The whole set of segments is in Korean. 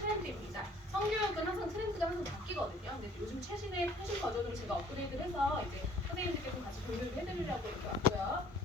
트렌드입니다. 성교육은 항상 트렌드가 항상 바뀌거든요. 근데 요즘 최신의 최신 버전으로 제가 업그레이드를 해서 이제 선생님들께 같이 공유를 해드리려고 이렇게 왔고요.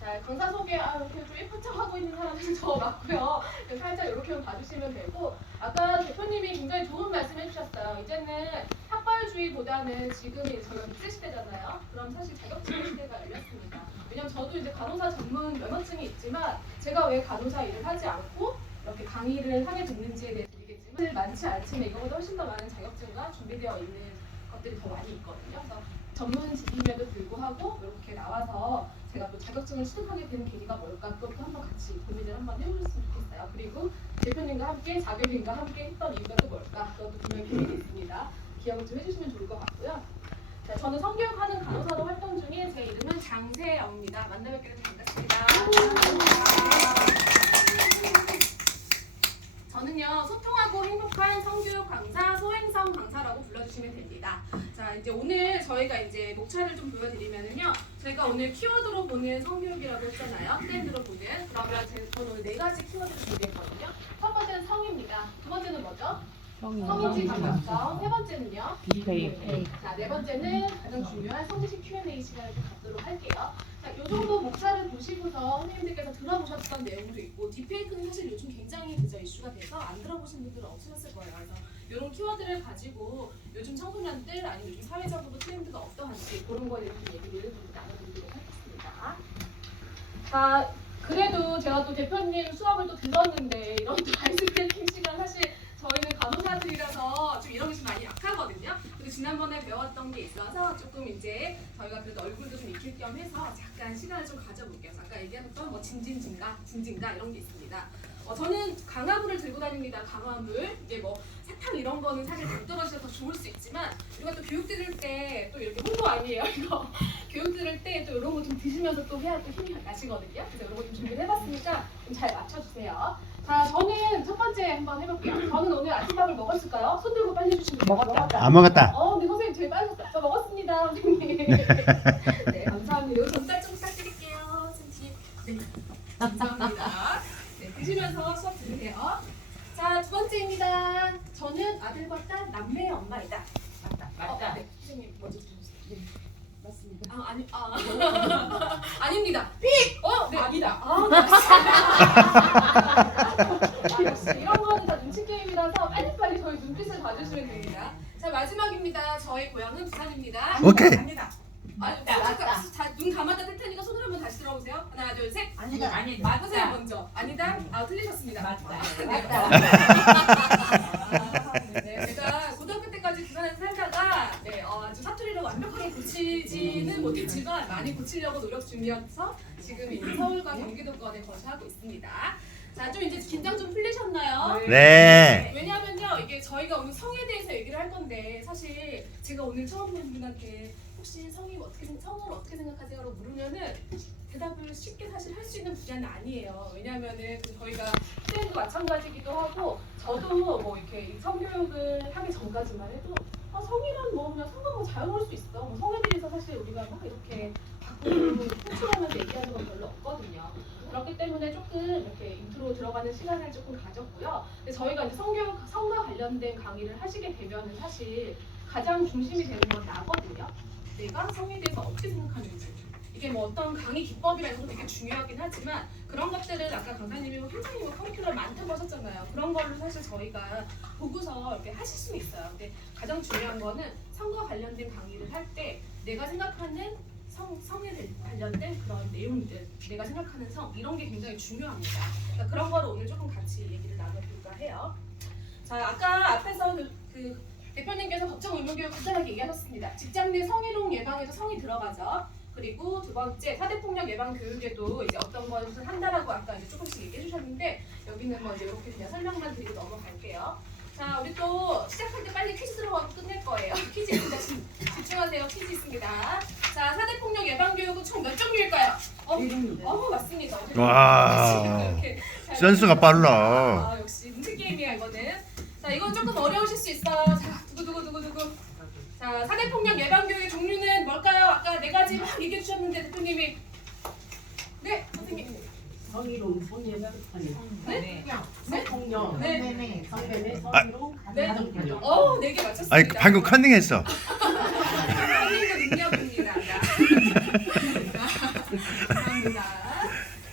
자, 강사 소개, 이렇게 좀 예쁘척하고 있는 사람들이 저 맞고요. 살짝 이렇게만 봐주시면 되고, 아까 대표님이 굉장히 좋은 말씀 해주셨어요. 이제는 학벌주의보다는 지금이 저희가 미세 시대잖아요. 그럼 사실 자격증 시대가 열렸습니다. 왜냐면 저도 이제 간호사 전문 면허증이 있지만 제가 왜 간호사 일을 하지 않고 이렇게 강의를 하게 됐는지에 대해서 드리겠지만 많지 않지만 이거보다 훨씬 더 많은 자격증과 준비되어 있는 것들이 더 많이 있거든요. 그래서 전문직임에도 불구하고 이렇게 나와서 제가 또 자격증을 취득하게 된 계기가 뭘까 그것도 한번 같이 고민을 한번 해보셨으면 좋겠어요. 그리고 대표님과 함께 자교님과 함께 했던 이유가 또 뭘까 그것도 분명히 계획이 있습니다. 기억을 좀 해주시면 좋을 것 같고요. 자, 저는 성교육하는 간호사로 활동 중에 제 이름은 장세영입니다. 만나 뵙게 돼서 반갑습니다. 저는요 소통하고 행복한 성교육 강사 소행성 강사라고 불러주시면 됩니다. 자 이제 오늘 저희가 이제 목차를 좀 보여드리면은요 저희가 오늘 키워드로 보는 성교육이라고 했잖아요. 트렌드로 보는 그러면 저는 오늘 4가지 키워드를 준비했거든요. 첫 번째는 성입니다. 두 번째는 뭐죠? 성인지 감각성. 세 번째는요? 디페이. 자, 네 번째는 가장 중요한 성식 Q&A 시간을 좀 갖도록 할게요. 자, 요 정도 목차를 보시고서 선생님들께서 들어보셨던 내용도 있고 딥페이크는 사실 요즘 굉장히 그저 이슈가 돼서 안 들어보신 분들은 없으셨을 거예요. 그래서 이런 키워드를 가지고 요즘 청소년들 아니면 요즘 사회적으로 트렌드가 어떠한지 그런 거에 대해서 얘기를 좀 나눠드리도록 하겠습니다. 자, 그래도 제가 또 대표님 수업을 또 들었는데 이런 또 아이스 브레이킹 시간 사실 저희는 간호사들이라서 좀 이런 게 좀 많이 약하거든요. 그리고 지난번에 배웠던 게 있어서 조금 이제 저희가 그래도 얼굴도 좀 익힐 겸 해서 잠깐 시간을 좀 가져볼게요. 아까 얘기했던 뭐 진진가 이런 게 있습니다. 저는 강화물을 들고 다닙니다. 강화물. 이게 뭐 사탕 이런 거는 사실 당 떨어져서 더 좋을 수 있지만 우리가 또 교육 들을 때 또 이렇게 홍보 아니에요 이거. 교육 들을 때 또 이런 거 좀 드시면서 또 해야 또 힘이 나시거든요. 그래서 이런 거 좀 준비를 해봤으니까 좀 잘 맞춰주세요. 자, 저는 첫 번째 한번 해볼게요. 저는 오늘 아침밥을 먹었을까요? 손 들고 빨리 해주시면 돼요. 먹었다. 안 먹었다. 근데 선생님 제일 빨랐어요. 저 먹었습니다, 선생님. 네, 감사합니다. 여기 전달 좀 부탁드릴게요, 선생님. 네, 감사합니다. 네, 드시면서 수업 들으세요. 자, 두 번째입니다. 저는 아들과 딸 남매의 엄마이다. 맞다. 네, 선생님 먼저 드셔주세요. 네. 맞습니다. 아닙니다. 삑! 네. 아니다. 역시 이런 거는 다 눈치 게임이라서 빨리빨리 저희 눈빛을 봐주시면 됩니다. 자, 마지막입니다. 저희 고향은 부산입니다. 오케이. 잠깐, 눈 감았다 할 테니까 손을 한번 다시 들어보세요. 하나, 둘, 셋. 아니다. 맞으세요 먼저. 아니다. 틀리셨습니다. 맞다. 네, 제가 고등학교 때까지 부산에서 살다가 아주 사투리를 완벽하게 고치지는 못했지만 많이 고치려고 노력 중이어서 지금 이 서울과 경기도권에 거주하고 있습니다. 자, 좀 이제 긴장 좀 풀리셨나요? 네. 왜냐하면요, 이게 저희가 오늘 성에 대해서 얘기를 할 건데 사실 제가 오늘 처음 본 분한테 혹시 성을 어떻게 생각하세요?라고 물으면은 대답을 쉽게 사실 할 수 있는 분야는 아니에요. 왜냐하면은 저희가 선생님도 마찬가지기도 하고 저도 뭐 이렇게 성교육을 하기 전까지만 해도 성이란 뭐 그냥 성은 자유로울 수 있어. 뭐 성에 대해서 사실 우리가 막 이렇게 바꾸고 호출하면서 얘기하는 건 별로 없거든요. 그렇기 때문에 조금 이렇게 인트로 들어가는 시간을 조금 가졌고요. 근데 저희가 이제 성과 관련된 강의를 하시게 되면은 사실 가장 중심이 되는 건 나거든요. 내가 성에 대해서 어떻게 생각하는지. 이게 뭐 어떤 강의 기법이라 이런 거 되게 중요하긴 하지만 그런 것들은 아까 강사님이 굉장히 커리큘럼 많다고 하셨잖아요. 그런 걸로 사실 저희가 보고서 이렇게 하실 수는 있어요. 근데 가장 중요한 거는 성과 관련된 강의를 할 때 내가 생각하는 성에 관련된 그런 내용들, 내가 생각하는 성 이런 게 굉장히 중요합니다. 그러니까 그런 거를 오늘 조금 같이 얘기를 나눠볼까 해요. 자, 아까 앞에서 그 대표님께서 법정 의무교육 간단하게 얘기하셨습니다. 직장 내 성희롱 예방에도 성이 들어가죠. 그리고 두 번째 사대폭력 예방 교육에도 이제 어떤 것을 한다라고 아까 이제 조금씩 얘기해 주셨는데 여기는 뭐 이제 이렇게 그냥 설명만 드리고 넘어갈게요. 자, 우리 또 시작할 때 빨리 퀴즈 들어가고 끝낼 거예요. 퀴즈 있습니다. 집중하세요. 퀴즈 있습니다. 자, 사대폭력 예방 교육은 총 몇 종류일까요? 맞습니다. 와. 센스가 빨라. 역시 눈치 게임이야 이거는. 자, 이건 조금 어려우실 수 있어요. 자, 두구. 자, 사대폭력 예방교육의 종류는 뭘까요? 아까 4가지 막 얘기해 주셨는데 대표님이 네, 선생님 성희롱, 성예는 아니 네? 성폭력, 네. 성매매, 아. 성희롱, 네. 가정폭력. 4개 맞췄습니다. 아니 방금 컨닝했어. 선생님도 능력입니다. 감사합니다.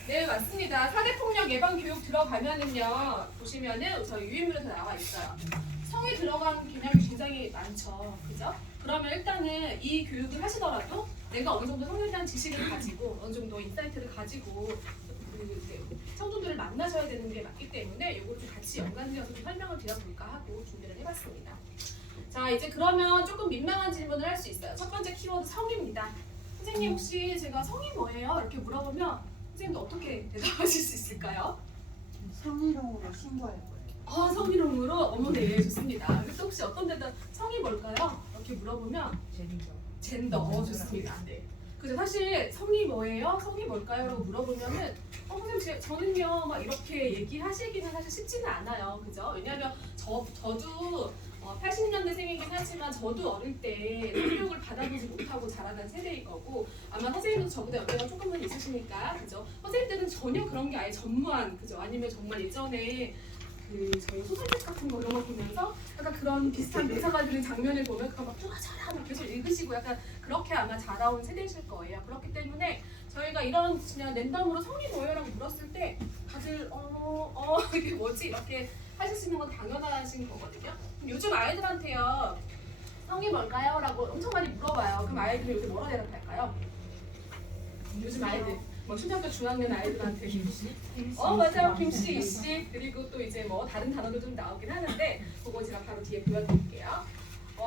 네, 맞습니다. 사대폭력 예방 교육 들어가면은요, 보시면은 저희 유인물에 다 나와 있어요. 성에 들어간 개념이 굉장히 많죠. 그죠? 그러면 일단은 이 교육을 하시더라도 내가 어느 정도 성에 대한 지식을 가지고 어느 정도 인사이트를 가지고 그 이제 청중들을 만나셔야 되는 게 맞기 때문에 이걸 좀 같이 연관지어서 좀 설명을 드려볼까 하고 준비를 해봤습니다. 자, 이제 그러면 조금 민망한 질문을 할 수 있어요. 첫 번째 키워드 성입니다. 선생님 혹시 제가 성이 뭐예요? 이렇게 물어보면 선생님도 어떻게 대답하실 수 있을까요? 성희롱으로 신고할 거예요. 아, 성희롱으로? 어머, 네, 좋습니다. 그래서 혹시 어떤 대답, 성이 뭘까요? 이렇게 물어보면 젠더, 좋습니다. 네. 그죠? 사실 성이 뭐예요? 성이 뭘까요? 라고 물어보면은 선생님 저는요 막 이렇게 얘기하시기는 사실 쉽지는 않아요. 그죠? 왜냐하면 저도 80년대생이긴 하지만 저도 어릴 때 교육을 받아보지 못하고 자라난 세대일 거고 아마 선생님도 저보다 연배가 조금은 있으시니까 그죠? 선생님들은 전혀 그런 게 아예 전무한 그죠? 아니면 정말 예전에 그 저희 소설책 같은 거 이런 걸 보면서 약간 그런 비슷한 묘사가 되는 장면을 보면 그거 막 좋아져라 막 계속 읽으시고 약간 그렇게 아마 자라온 세대이실 거예요. 그렇기 때문에 저희가 이런 그냥 랜덤으로 성이 뭐예요라고 물었을 때 다들 이게 뭐지 이렇게 하실 수 있는 건 당연하신 거거든요. 요즘 아이들한테요 성이 뭘까요? 라고 엄청 많이 물어봐요. 그럼 아이들이 요새 뭐라 대답할까요? 요즘 아이들 뭐 초등학교 중학년 아이들한테 맞아요. 김씨, 이씨 그리고 또 이제 뭐 다른 단어도 좀 나오긴 하는데 그거 제가 바로 뒤에 보여드릴게요.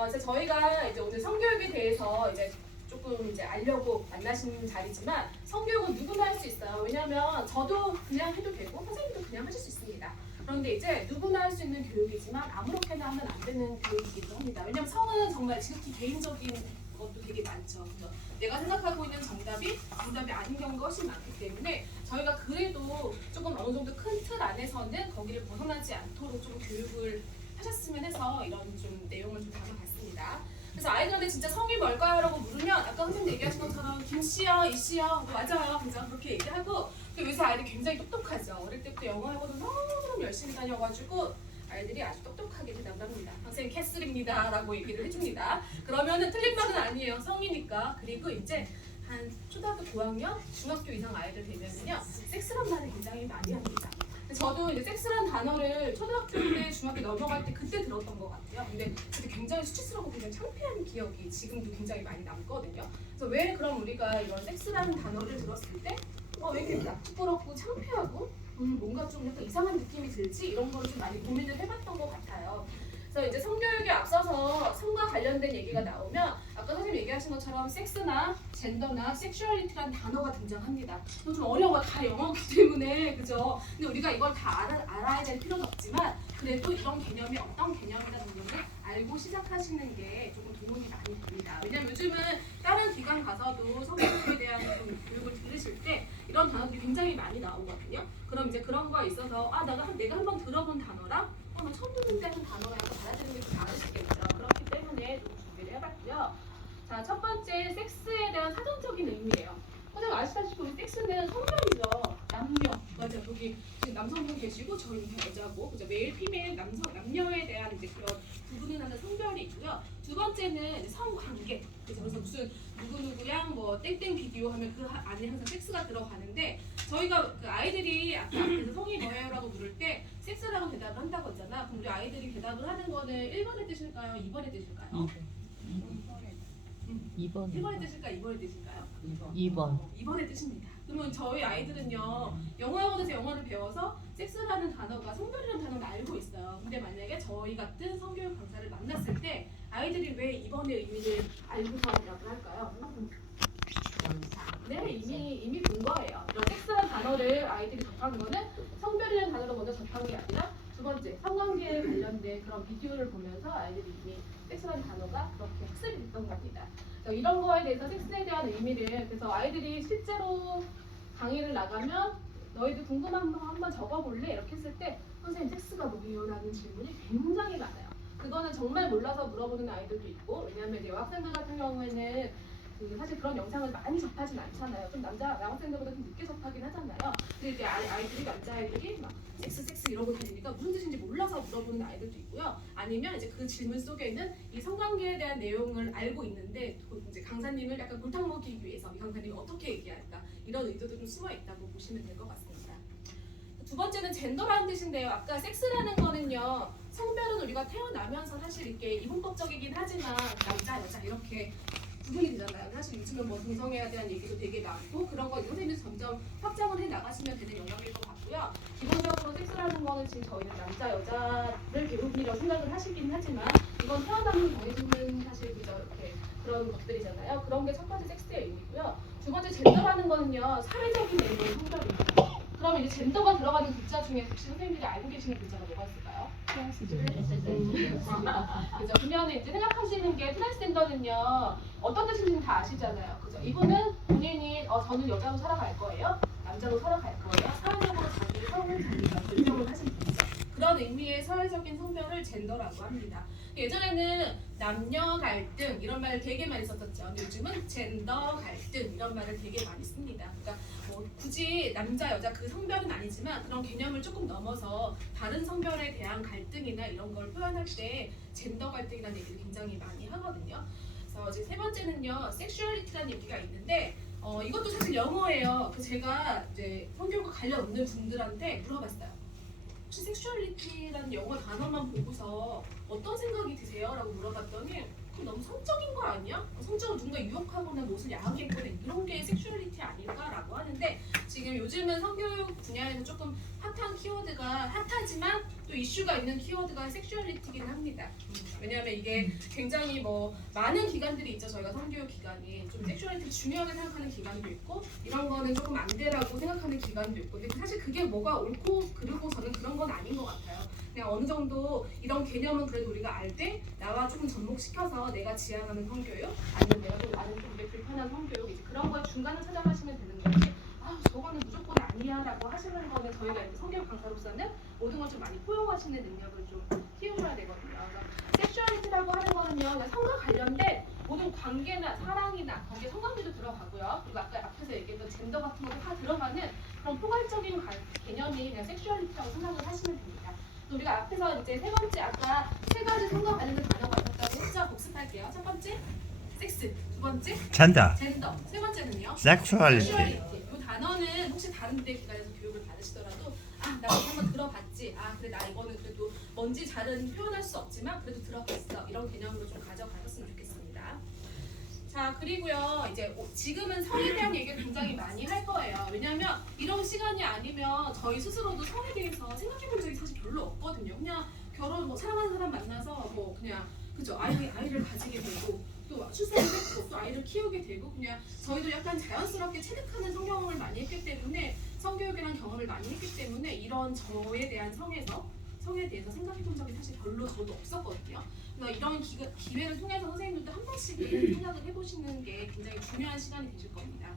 이제 저희가 이제 오늘 성교육에 대해서 이제 조금 이제 알려고 만나신 자리지만 성교육은 누구나 할 수 있어요. 왜냐하면 저도 그냥 해도 되고 선생님도 그냥 하실 수 있습니다. 그런데 이제 누구나 할 수 있는 교육이지만 아무렇게나 하면 안 되는 교육이기도 합니다. 왜냐하면 성은 정말 지극히 개인적인 것도 되게 많죠. 그래서 내가 생각하고 있는 정답이 아닌 경우가 훨씬 많기 때문에 저희가 그래도 조금 어느 정도 큰 틀 안에서는 거기를 벗어나지 않도록 좀 교육을 하셨으면 해서 이런 좀 내용을 좀 담아봤습니다. 그래서 아이들한테 진짜 성이 뭘까요? 라고 물으면 아까 선생님 얘기하신 것처럼 김씨요, 이씨요, 맞아요. 그죠? 그렇게 얘기하고 또 요새 아이들이 굉장히 똑똑하죠. 어릴 때부터 영어 학원을 너무 열심히 다녀가지고 아이들이 아주 똑똑하게 대답을 합니다. 선생님 캐슬입니다 라고 얘기를 해줍니다. 그러면은 틀린 말은 아니에요. 성이니까. 그리고 이제 한 초등학교 고학년, 중학교 이상 아이들 되면은요 섹스란 말을 굉장히 많이 합니다. 저도 이제 섹스란 단어를 초등학교 때, 중학교 넘어갈 때 그때 들었던 것 같아요. 근데 그때 굉장히 수치스럽고 굉장히 창피한 기억이 지금도 굉장히 많이 남거든요. 그래서 왜 그럼 우리가 이런 섹스라는 단어를 들었을 때 왜 이렇게 낯부끄럽고 창피하고 뭔가 좀 약간 이상한 느낌이 들지? 이런 거를 좀 많이 고민을 해봤던 것 같아요. 그래서 이제 성교육에 앞서서 성과 관련된 얘기가 나오면 아까 선생님 얘기하신 것처럼 섹스나 젠더나 섹슈얼리티라는 단어가 등장합니다. 좀 어려워 다 영어이기 때문에 그죠? 근데 우리가 이걸 다 알아야 될 필요는 없지만 그래도 이런 개념이 어떤 개념이라는 걸 알고 시작하시는 게 조금 도움이 많이 됩니다. 왜냐면 요즘은 다른 기관 가서도 성교육에 대한 좀 교육을 들으실 때 이런 단어들이 굉장히 많이 나오거든요. 그럼 이제 그런 거에 있어서 내가 한번 들어본 단어랑 나 처음 듣는 하는 단어랑 약간 받아들이는 게 좀 다르시겠죠. 그렇기 때문에 좀 준비를 해봤고요. 자, 첫 번째 섹스에 대한 사전적인 의미예요. 선생님 아시다시피 우리 섹스는 성별이죠. 남녀. 맞아요. 여기 지금 남성분 계시고 저희는 다 여자고 그죠? 메일, 피메일, 남녀에 대한 이제 그런 구분을 하는 성별이 있고요. 두 번째는 이제 성관계. 그래서 무슨 누구누구랑 뭐 땡땡 비디오 하면 그 안에 항상 섹스가 들어가는데 저희가 그 아이들이 아까 앞에서 성이 뭐예요라고 물을 때 섹스라고 대답을 한다고 했잖아. 그럼 우리 아이들이 대답을 하는 거는 1번의 뜻일까요? 2번의 뜻일까요? 2번. 1번의 뜻일까요? 2번의 뜻일까요? 2번. 2번의 뜻입니다. 그러면 저희 아이들은요 영어학원에서 영어를 배워서 섹스라는 단어가 성별이라는 단어를 알고 있어요. 근데 만약에 저희 같은 성교육 강사를 만났을 때 아이들이 왜 2번의 의미를 알고서 대답을 할까요? 네, 이미 본 거예요. 이런 섹스라는 단어를 아이들이 접한 거는 성별이라는 단어를 먼저 접한 게 아니라 두 번째 성관계에 관련된 그런 비디오를 보면서 아이들이 이미 섹스라는 단어가 그렇게 학습이 됐던 겁니다. 이런 거에 대해서 섹스에 대한 의미를 그래서 아이들이 실제로 강의를 나가면 너희들 궁금한 거 한번 적어볼래? 이렇게 했을 때 선생님 섹스가 뭐예요? 라는 질문이 굉장히 많아요. 그거는 정말 몰라서 물어보는 아이들도 있고 왜냐하면 이제 여학생들 같은 경우에는 그 사실 그런 영상을 많이 접하진 않잖아요. 좀 남학생들보다 좀 늦게 접하긴 하잖아요. 근데 이제 아이들이 남자아이들이 막 섹스 이러고 다니니까 무슨 뜻인지 몰라서 물어보는 아이들도 있고요. 아니면 이제 그 질문 속에는 이 성관계에 대한 내용을 알고 있는데 이제 강사님을 약간 골탕 먹이기 위해서 이 강사님이 어떻게 얘기할까 이런 의도도 좀 숨어 있다고 보시면 될 것 같습니다. 두 번째는 젠더라는 뜻인데요. 아까 섹스라는 거는요. 성별은 우리가 태어나면서 사실 이렇게 이분법적이긴 하지만 남자, 여자 이렇게 구분이 되잖아요. 사실 요즘은 뭐 동성애에 대한 얘기도 되게 많고 그런 거 선생님이 점점 확장을 해 나가시면 되는 영역일 것 같고요. 기본적으로 섹스라는 거는 지금 저희는 남자, 여자를 배우기라고 생각을 하시긴 하지만 이건 태어나면 정해지는 사실 그저 이렇게 그런 것들이잖아요. 그런 게 첫 번째 섹스의 의미고요. 두 번째 젠더라는 거는요. 사회적인 내용의 성별입니다. 그럼 이제 젠더가 들어가는 글자 중에 혹시 선생님들이 알고 계시는 글자가 뭐가 있을까요? 그죠? 그러면 이제 생각하시는 게 트랜스젠더는요 어떤 뜻인지는 다 아시잖아요. 그죠? 이분은 본인이 저는 여자로 살아갈 거예요, 남자로 살아갈 거예요. 사회적으로 자기 성을 자기가 결정을 하신 분이죠. 그런 의미의 사회적인 성별을 젠더라고 합니다. 예전에는 남녀 갈등 이런 말을 되게 많이 썼었죠. 근데 요즘은 젠더 갈등 이런 말을 되게 많이 씁니다. 그러니까 뭐 굳이 남자 여자 그 성별은 아니지만 그런 개념을 조금 넘어서 다른 성별에 대한 갈등이나 이런 걸 표현할 때 젠더 갈등이라는 얘기를 굉장히 많이 하거든요. 그래서 이제 세 번째는요, 섹슈얼리티라는 얘기가 있는데 이것도 사실 영어예요. 그 제가 이제 성교육과 관련 없는 분들한테 물어봤어요. 혹시 섹슈얼리티라는 영어 단어만 보고서 어떤 생각이 드세요? 라고 물어봤더니 그럼 너무 성적인 거 아니야? 성적으로 누군가 유혹하거나 무엇을 야하게 했거나 이런 게 섹슈얼리티 아닐까라고 하는데 지금 요즘은 성교육 분야에는 조금 핫한 키워드가 핫하지만 또 이슈가 있는 키워드가 섹슈얼리티긴 합니다. 왜냐하면 이게 굉장히 뭐 많은 기관들이 있죠. 저희가 성교육 기관이 좀 섹슈얼리티를 중요하게 생각하는 기관도 있고 이런 거는 조금 안 되라고 생각하는 기관도 있고 근데 사실 그게 뭐가 옳고 그르고 저는 그런 건 아닌 것 같아요. 그냥 어느 정도 이런 개념은 그래도 우리가 알 때 나와 조금 접목시켜서 내가 지향하는 성교육 아니면 내가 좀 나는 좀 불편한 성교육 이제 그런 거에 중간을 찾아가시면 되는 거지 저거는 무조건 아니야 라고 하시는 거는 저희가 이제 성교육 강사로서는 모든 걸 좀 많이 포용하시는 능력을 좀 키우셔야 되거든요. 그래서 섹슈얼리티라고 하는 거는요 그냥 성과 관련된 모든 관계나 사랑이나 관계 성관계도 들어가고요. 그리고 아까 앞에서 얘기했던 젠더 같은 것도 다 들어가는 그런 포괄적인 개념이 그냥 섹슈얼리티라고 생각을 하시면 됩니다. 우리가 앞에서 이제 세 번째 아까 세 가지 성과 관련된 단어가 있었다고 했죠. 복습할게요. 첫 번째 섹스, 두 번째 젠더, 세 번째는요 섹슈얼리티. 이 단어는 혹시 다른 데 기관에서 교육을 받으시더라도 나 한번 들어봤지. 그래 나 이거는 그래도 뭔지 잘은 표현할 수 없지만 그래도 들어봤어. 이런 개념으로 좀 가져가셨으면 좋겠습니다. 자 그리고요 이제 지금은 성에 대한 얘기를 굉장히 많이 할 거예요. 왜냐하면 이런 시간이 아니면 저희 스스로도 성에 대해서 생각해본 적이 사실 별로 없거든요. 그냥 결혼 뭐 사랑하는 사람 만나서 뭐 그냥 그죠 아이를 가지게 되고 또 출산을 했고 또 아이를 키우게 되고 그냥 저희도 약간 자연스럽게 체득하는 성경험을 많이 했기 때문에 성교육이라는 경험을 많이 했기 때문에 이런 저에 대한 성에 대해서 생각해본 적이 사실 별로 저도 없었거든요. 그래서 이런 기회를 통해서 선생님들도 한 번씩 생각을 해보시는 게 굉장히 중요한 시간이 되실 겁니다.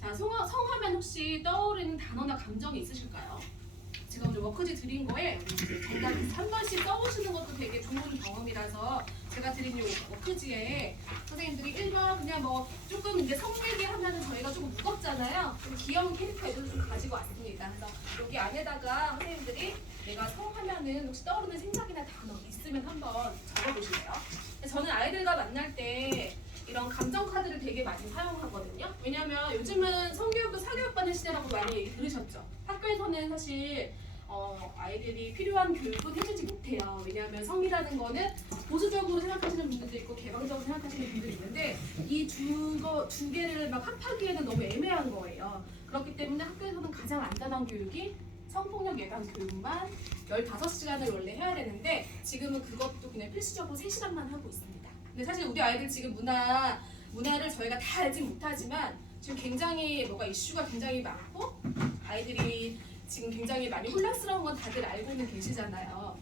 자, 성하면 혹시 떠오르는 단어나 감정이 있으실까요? 제가 오늘 워크지 드린 거에 정답 한 번씩 써보시는 것도 되게 좋은 경험이라서 제가 드린 이 워크지에 선생님들이 1번 그냥 뭐 조금 이제 성 얘기하면 저희가 조금 무겁잖아요. 좀 귀여운 캐릭터 애들을 좀 가지고 왔습니다. 그래서 여기 안에다가 선생님들이 내가 성 하면은 혹시 떠오르는 생각이나 단어 있으면 한번 적어보실래요? 저는 아이들과 만날 때 이런 감정 카드를 되게 많이 사용하거든요. 왜냐면 요즘은 성교육도 사교육받는 시대라고 많이 얘기 들으셨죠. 학교에서는 사실 아이들이 필요한 교육은 해주지 못해요. 왜냐하면 성이라는 거는 보수적으로 생각하시는 분들도 있고 개방적으로 생각하시는 분들이 있는데 이 두 개를 막 합하기에는 너무 애매한 거예요. 그렇기 때문에 학교에서는 가장 안전한 교육이 성폭력 예방 교육만 15시간을 원래 해야 되는데 지금은 그것도 그냥 필수적으로 3시간만 하고 있습니다. 근데 사실 우리 아이들 지금 문화를 저희가 다 알지 못하지만 지금 굉장히 뭐가 이슈가 굉장히 많고 아이들이 지금 굉장히 많이 혼란스러운 건 다들 알고는 계시잖아요.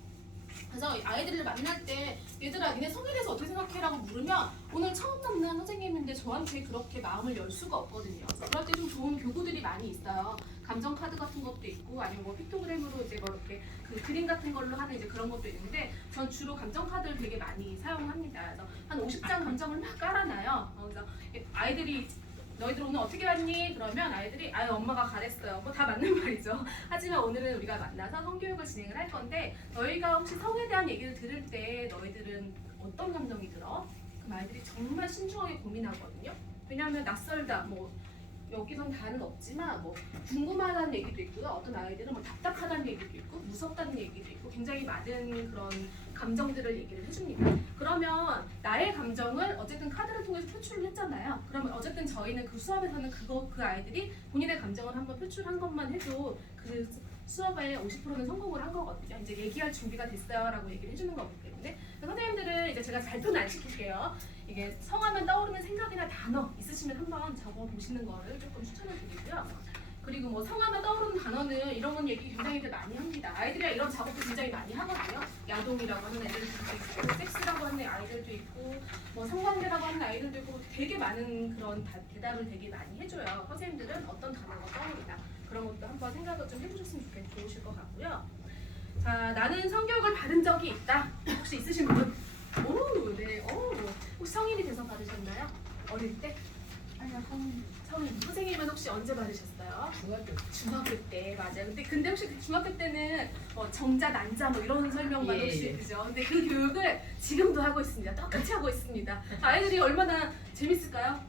그래서 아이들을 만날 때 얘들아 니네 성에 대해서 어떻게 생각해라고 물으면 오늘 처음 만난 선생님인데 저한테 그렇게 마음을 열 수가 없거든요. 그럴 때 좀 좋은 교구들이 많이 있어요. 감정 카드 같은 것도 있고 아니면 뭐 픽토그램으로 이제 뭐 이렇게 그 그림 같은 걸로 하는 이제 그런 것도 있는데 전 주로 감정 카드를 되게 많이 사용합니다. 그래서 한 50장 감정을 막 깔아놔요. 그래서 아이들이 너희들 오늘 어떻게 왔니? 그러면 아이들이 아유 엄마가 가랬어요. 뭐 다 맞는 말이죠. 하지만 오늘은 우리가 만나서 성교육을 진행을 할 건데 너희가 혹시 성에 대한 얘기를 들을 때 너희들은 어떤 감정이 들어? 그럼 아이들이 정말 신중하게 고민하거든요. 왜냐하면 낯설다 뭐 여기선 다는 없지만 뭐 궁금하다는 얘기도 있고요. 어떤 아이들은 뭐 답답하다는 얘기도 있고 무섭다는 얘기도 있고 굉장히 많은 그런 감정들을 얘기를 해줍니다. 그러면 나의 감정을 어쨌든 카드를 통해서 표출을 했잖아요. 그러면 어쨌든 저희는 그 수업에서는 그 아이들이 본인의 감정을 한번 표출한 것만 해도 그 수업의 50%는 성공을 한 거거든요. 이제 얘기할 준비가 됐어요라고 얘기를 해주는 거기 때문에 선생님들은 이제 제가 발표는 안 시킬게요. 이게 성하면 떠오르는 생각이나 단어 있으시면 한번 적어 보시는 거를 조금 추천을 드리고요. 그리고 뭐 성하면 떠오르는 단어는 이런 건 얘기 굉장히 많이 합니다. 아이들이랑 이런 작업도 굉장히 많이 하거든요. 야동이라고 하는 애들도 있고, 섹스라고 하는 아이들도 있고, 뭐 성관계라고 하는 아이들도 있고, 되게 많은 그런 대답을 되게 많이 해줘요. 선생님들은 어떤 단어가 떠오르나 그런 것도 한번 생각을 좀 해보셨으면 좋으실 것 같고요. 자, 나는 성교육을 받은 적이 있다. 혹시 있으신 분? 오, 네. 오, 혹시 성인이 돼서 받으셨나요? 어릴 때? 아니요, 성인. 선생님은 혹시 언제 받으셨어요? 중학교 때 맞아요. 근데 혹시 그 중학교 때는 정자 난자 뭐 이런 설명만 예, 혹시 예. 그죠? 근데 그 교육을 지금도 하고 있습니다. 똑같이 하고 있습니다. 아이들이 얼마나 재밌을까요?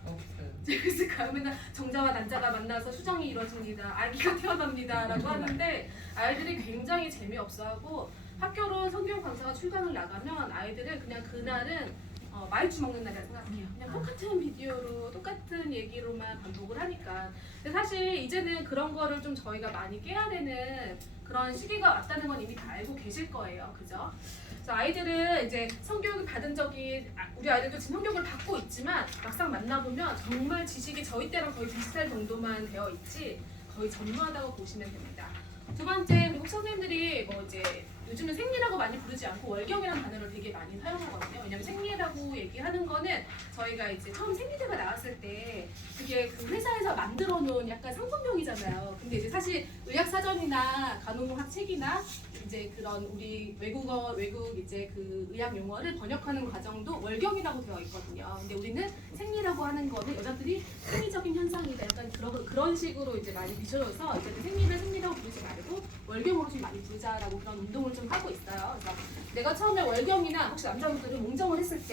재밌을까요? 맨날 정자와 난자가 만나서 수정이 이루어집니다. 아기가 태어납니다라고 하는데 아이들이 굉장히 재미없어하고 학교로 성교육 강사가 출강을 나가면 아이들은 그냥 그날은 말주 먹는 날이라 생각해요. 그냥 똑같은 비디오로 똑같은 얘기로만 반복을 하니까. 근데 사실 이제는 그런 거를 좀 저희가 많이 깨야 되는 그런 시기가 왔다는 건 이미 다 알고 계실 거예요. 그죠? 그래서 아이들은 이제 성교육을 받은 적이 우리 아이들도 지금 성교육을 받고 있지만 막상 만나보면 정말 지식이 저희 때랑 거의 비슷할 정도만 되어 있지 거의 전무하다고 보시면 됩니다. 두 번째, 미국 선생님들이 뭐 이제 요즘은 생리라고 많이 부르지 않고 월경이라는 단어를 되게 많이 사용하거든요. 왜냐면 생리라고 얘기하는 거는 저희가 이제 처음 생리대가 나왔을 때 그게 그 회사에서 만들어 놓은 약간 상품명이잖아요. 근데 이제 사실 의학사전이나 간호학 책이나 이제 그런 우리 외국 이제 그 의학 용어를 번역하는 과정도 월경이라고 되어 있거든요. 근데 우리는 생리라고 하는 거는 여자들이 생리적인 현상이다. 약간 그런 식으로 이제 많이 비춰져서 이제 생리를 생리라고 부르지 말고 월경으로 좀 많이 부르자라고 그런 운동을 좀 하고 있어요. 그래서 내가 처음에 월경이나 혹시 남자분들은 몽정을 했을 때